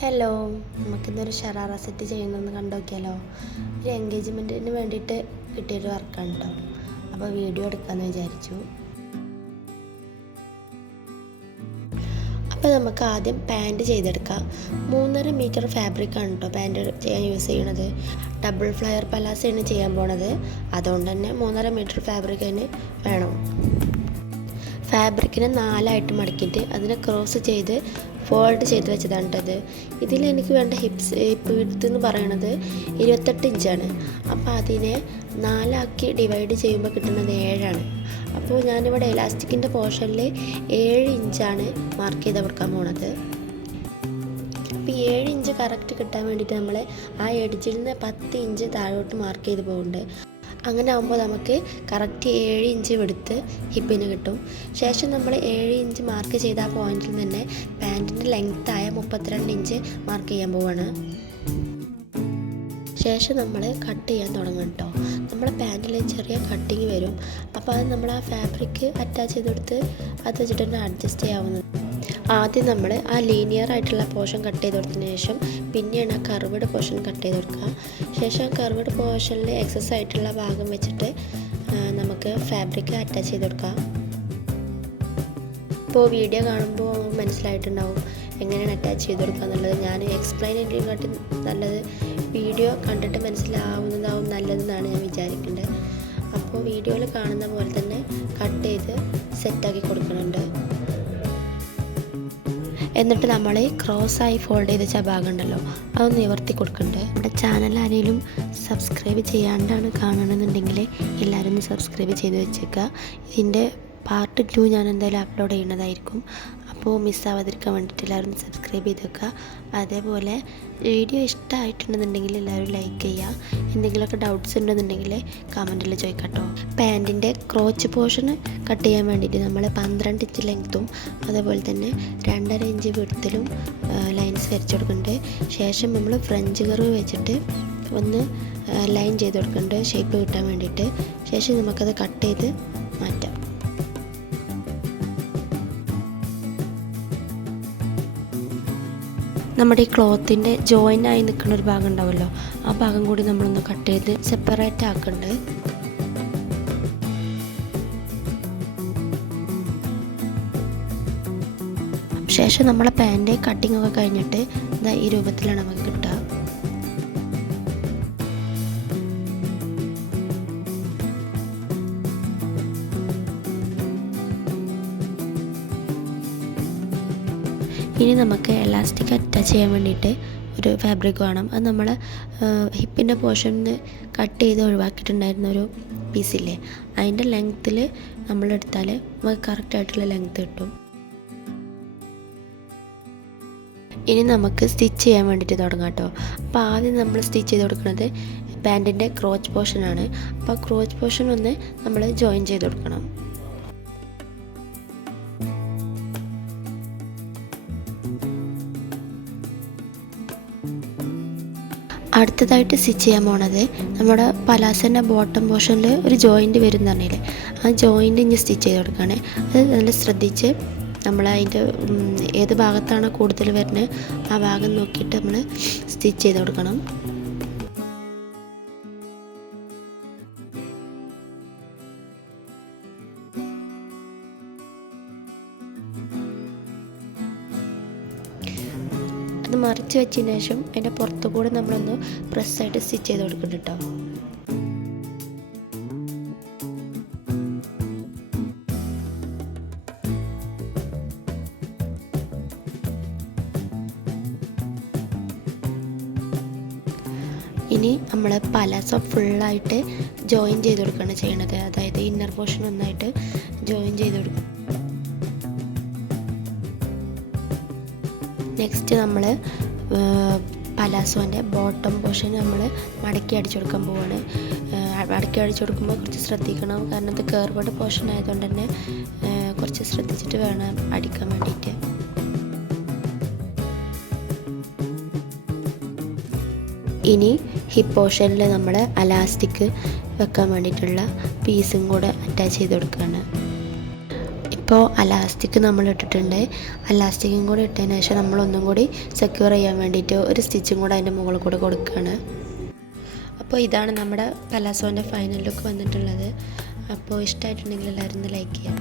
Hello നമുക്കിന്നൊരു sharara set ചെയ്യുന്നതെന്ന് കണ്ടോക്കിയാലോ ഒരു എൻഗേജ്മെന്റിന് വേണ്ടിയിട്ട് കിട്ടിയൊരു വർക്കാണ് കേട്ടോ അപ്പോൾ വീഡിയോ എടുക്കാമെന്ന് വിചാരിച്ചു. അപ്പോൾ നമുക്ക് ആദ്യം പാന്റ് ചെയ്തെടുക്കാം. മൂന്നര മീറ്റർ ഫാബ്രിക്കാണ് കേട്ടോ പാന്റ് ചെയ്യാൻ യൂസ് ചെയ്യണത്. ഡബിൾ ഫ്ലയർ പലാസയാണ് ചെയ്യാൻ പോണത്. അതുകൊണ്ട് തന്നെ മൂന്നര മീറ്റർ ഫാബ്രിക് തന്നെ വേണം. ഫാബ്രിക്കിനെ നാലായിട്ട് മടക്കിയിട്ട് അതിനെ ക്രോസ് ചെയ്ത് ഫോൾഡ് ചെയ്ത് വെച്ചതാണ് കേട്ടത് ഇതിൽ എനിക്ക് വേണ്ട ഹിപ്സ് ഹിപ്പ് വിഡ്ത്ത് എന്ന് പറയണത് ഇരുപത്തെട്ട് ഇഞ്ചാണ് അപ്പോൾ അതിനെ നാലാക്കി ഡിവൈഡ് ചെയ്യുമ്പോൾ കിട്ടുന്നത് ഏഴാണ്. അപ്പോൾ ഞാനിവിടെ എലാസ്റ്റിക്കിന്റെ പോർഷനിൽ ഏഴ് ഇഞ്ചാണ് മാർക്ക് ചെയ്ത് കൊടുക്കാൻ പോണത്. അപ്പോൾ ഏഴ് ഇഞ്ച് കറക്റ്റ് കിട്ടാൻ വേണ്ടിയിട്ട് നമ്മൾ ആ എഡ്ജിൽ നിന്ന് പത്ത് ഇഞ്ച് താഴോട്ട് മാർക്ക് ചെയ്ത് പോകുന്നുണ്ട് അങ്ങനെ ആകുമ്പോൾ നമുക്ക് കറക്റ്റ് ഏഴ് ഇഞ്ച് എടുത്ത് ഹിപ്പിന് കിട്ടും. ശേഷം നമ്മൾ ഏഴ് ഇഞ്ച് മാർക്ക് ചെയ്ത ആ പോയിന്റിൽ തന്നെ പാന്റിന്റെ ലെങ്ത്തായ മുപ്പത്തിരണ്ട് ഇഞ്ച് മാർക്ക് ചെയ്യാൻ പോവാണ്. ശേഷം നമ്മൾ കട്ട് ചെയ്യാൻ തുടങ്ങും കേട്ടോ നമ്മുടെ പാന്റിൽ ചെറിയ കട്ടിങ് വരും. അപ്പോൾ അത് നമ്മൾ ആ ഫാബ്രിക് അറ്റാച്ച് ചെയ്തെടുത്ത് അത് വെച്ചിട്ട് തന്നെ അഡ്ജസ്റ്റ് ചെയ്യാവുന്നത് ആദ്യം നമ്മൾ ആ ലീനിയർ ആയിട്ടുള്ള പോർഷൻ കട്ട് ചെയ്ത് കൊടുത്തതിന് ശേഷം പിന്നെയാണ് ആ കർവ്ഡ് പോർഷൻ കട്ട് ചെയ്ത് കൊടുക്കുക. ശേഷം ആ കർവ്ഡ് പോർഷനിൽ എക്സസ് ആയിട്ടുള്ള ഭാഗം വെച്ചിട്ട് നമുക്ക് ഫാബ്രിക് അറ്റാച്ച് ചെയ്ത് കൊടുക്കാം. ഇപ്പോൾ വീഡിയോ കാണുമ്പോൾ മനസ്സിലായിട്ടുണ്ടാവും എങ്ങനെയാണ് അറ്റാച്ച് ചെയ്ത് കൊടുക്കുക എന്നുള്ളത്. ഞാൻ എക്സ്പ്ലെയിൻ ചെയ്യുന്നതിനെക്കാട്ടി നല്ലത് വീഡിയോ കണ്ടിട്ട് മനസ്സിലാവുന്നതാവും നല്ലതെന്നാണ് ഞാൻ വിചാരിക്കുന്നത് അപ്പോൾ വീഡിയോയിൽ കാണുന്ന പോലെ തന്നെ കട്ട് ചെയ്ത് സെറ്റാക്കി കൊടുക്കുന്നുണ്ട്. എന്നിട്ട് നമ്മൾ ക്രോസ് ആയി ഫോൾഡ് ചെയ്ത വെച്ച ഭാഗം ഉണ്ടല്ലോ അതൊന്ന് നിവർത്തി കൊടുക്കണ്ടേ? നമ്മുടെ ചാനൽ ആരെങ്കിലും സബ്സ്ക്രൈബ് ചെയ്യാണ്ടാണ് കാണണമെന്നുണ്ടെങ്കിൽ എല്ലാവരും സബ്സ്ക്രൈബ് ചെയ്ത് വെച്ചേക്കുക ഇതിന്റെ പാർട്ട് ടു ഞാൻ എന്തായാലും അപ്ലോഡ് ചെയ്യുന്നതായിരിക്കും അപ്പോൾ മിസ്സാവാതിരിക്കാൻ വേണ്ടിയിട്ട് എല്ലാവരും സബ്സ്ക്രൈബ് ചെയ്ത് വെക്കുക. അതേപോലെ വീഡിയോ ഇഷ്ടമായിട്ടുണ്ടെന്നുണ്ടെങ്കിൽ എല്ലാവരും ലൈക്ക് ചെയ്യുക. എന്തെങ്കിലുമൊക്കെ ഡൗട്ട്സ് ഉണ്ടെന്നുണ്ടെങ്കിൽ കമന്റിൽ ചോദിക്കട്ടോ പാന്റിന്റെ ക്രോച്ച് പോർഷൻ കട്ട് ചെയ്യാൻ വേണ്ടിയിട്ട് നമ്മൾ പന്ത്രണ്ട് ഇഞ്ച് ലെങ്ത്തും അതേപോലെ തന്നെ രണ്ടര ഇഞ്ച് വിടത്തിലും ലൈൻസ് വരച്ച് കൊടുക്കുന്നുണ്ട്. ശേഷം നമ്മൾ ഫ്രഞ്ച് കർവ് വെച്ചിട്ട് ഒന്ന് ലൈൻ ചെയ്ത് കൊടുക്കുന്നുണ്ട്. ഷേപ്പ് കിട്ടാൻ വേണ്ടിയിട്ട്. ശേഷം നമുക്കത് കട്ട് ചെയ്ത് മാറ്റാം. നമ്മുടെ ഈ ക്ലോത്തിന്റെ ജോയിന്റ് ആയി നിൽക്കുന്ന ഒരു ഭാഗം ഉണ്ടാവുമല്ലോ. ആ ഭാഗം കൂടി നമ്മളൊന്ന് കട്ട് ചെയ്ത് സെപ്പറേറ്റ് ആക്കുന്നുണ്ട് ശേഷം നമ്മളെ പാന്റെ കട്ടിംഗ് ഒക്കെ കഴിഞ്ഞിട്ട് ഇതാ ഈ രൂപത്തിലാണ് നമുക്ക് കിട്ടുക. ഇനി നമുക്ക് എലാസ്റ്റിക് അറ്റാച്ച് ചെയ്യാൻ വേണ്ടിയിട്ട് ഒരു ഫാബ്രിക് വേണം. അത് നമ്മൾ ഹിപ്പിന്റെ പോർഷനിൽ കട്ട് ചെയ്ത് ഒഴിവാക്കിയിട്ടുണ്ടായിരുന്ന ഒരു പീസില്ലേ അതിന്റെ ലെങ്ത്തിൽ നമ്മളെടുത്താൽ നമുക്ക് കറക്റ്റായിട്ടുള്ള ലെങ്ത്ത് കിട്ടും. ഇനി നമുക്ക് സ്റ്റിച്ച് ചെയ്യാൻ വേണ്ടിയിട്ട് തുടങ്ങാം കേട്ടോ അപ്പോൾ ആദ്യം നമ്മൾ സ്റ്റിച്ച് ചെയ്ത് കൊടുക്കുന്നത് പാന്റിന്റെ ക്രോച്ച് പോർഷനാണ് അപ്പോൾ ക്രോച്ച് പോർഷൻ ഒന്ന് നമ്മൾ ജോയിൻ ചെയ്ത് കൊടുക്കണം. അടുത്തതായിട്ട് സ്റ്റിച്ച് ചെയ്യാൻ പോണത് നമ്മുടെ പലാസന്റെ ബോട്ടം പോർഷനിൽ ഒരു ജോയിന്റ് വരും എന്ന് ആ ജോയിന്റ് ഇനി സ്റ്റിച്ച് ചെയ്ത് കൊടുക്കുകയാണ് അത് നല്ല ശ്രദ്ധിച്ച് നമ്മൾ അതിന്റെ ഏത് ഭാഗത്താണ് കൂടുതൽ വരുന്നത് ആ ഭാഗം നോക്കിയിട്ട് നമ്മൾ സ്റ്റിച്ച് ചെയ്ത് കൊടുക്കണം. അത് മറിച്ച് വെച്ചതിന് ശേഷം അതിന്റെ പുറത്തു കൂടെ നമ്മളൊന്ന് പ്രസ്സായിട്ട് സ്റ്റിച്ച് ചെയ്ത് കൊടുക്കണം കേട്ടോ ഇനി നമ്മൾ പലാസോ ഫുള്ളായിട്ട് ജോയിൻ ചെയ്ത് കൊടുക്കുകയാണ് ചെയ്യണത്. അതായത് ഇന്നർ പോർഷൻ ഒന്നായിട്ട് ജോയിൻ ചെയ്ത് കൊടുക്കും നെക്സ്റ്റ് നമ്മൾ പലാസോന്റെ ബോട്ടം പോർഷൻ നമ്മൾ മടക്കി അടിച്ചു കൊടുക്കാൻ പോവാണ് മടക്കി അടിച്ചു കൊടുക്കുമ്പോൾ കുറച്ച് ശ്രദ്ധിക്കണം. കാരണം ഇത് കേർവഡ് പോർഷൻ ആയതുകൊണ്ട് തന്നെ കുറച്ച് ശ്രദ്ധിച്ചിട്ട് വേണം അടിക്കാൻ വേണ്ടിയിട്ട്. ഇനി ഹിപ്പ് പോർഷനിൽ നമ്മൾ അലാസ്റ്റിക് വെക്കാൻ വേണ്ടിയിട്ടുള്ള പീസും കൂടെ അറ്റാച്ച് ചെയ്ത് കൊടുക്കുകയാണ് ഇപ്പോൾ അലാസ്റ്റിക് നമ്മൾ ഇട്ടിട്ടുണ്ട്. അലാസ്റ്റിക്കും കൂടി ഇട്ടതിന് ശേഷം നമ്മൾ ഒന്നും കൂടി സെക്യൂർ ചെയ്യാൻ വേണ്ടിയിട്ട് ഒരു സ്റ്റിച്ചും കൂടെ അതിന്റെ മുകളിൽ കൂടെ കൊടുക്കുകയാണ്. അപ്പോൾ ഇതാണ് നമ്മുടെ പലാസോന്റെ ഫൈനൽ ലുക്ക് വന്നിട്ടുള്ളത്. അപ്പോൾ ഇഷ്ടമായിട്ടുണ്ടെങ്കിൽ എല്ലാവരും ലൈക്ക് ചെയ്യാം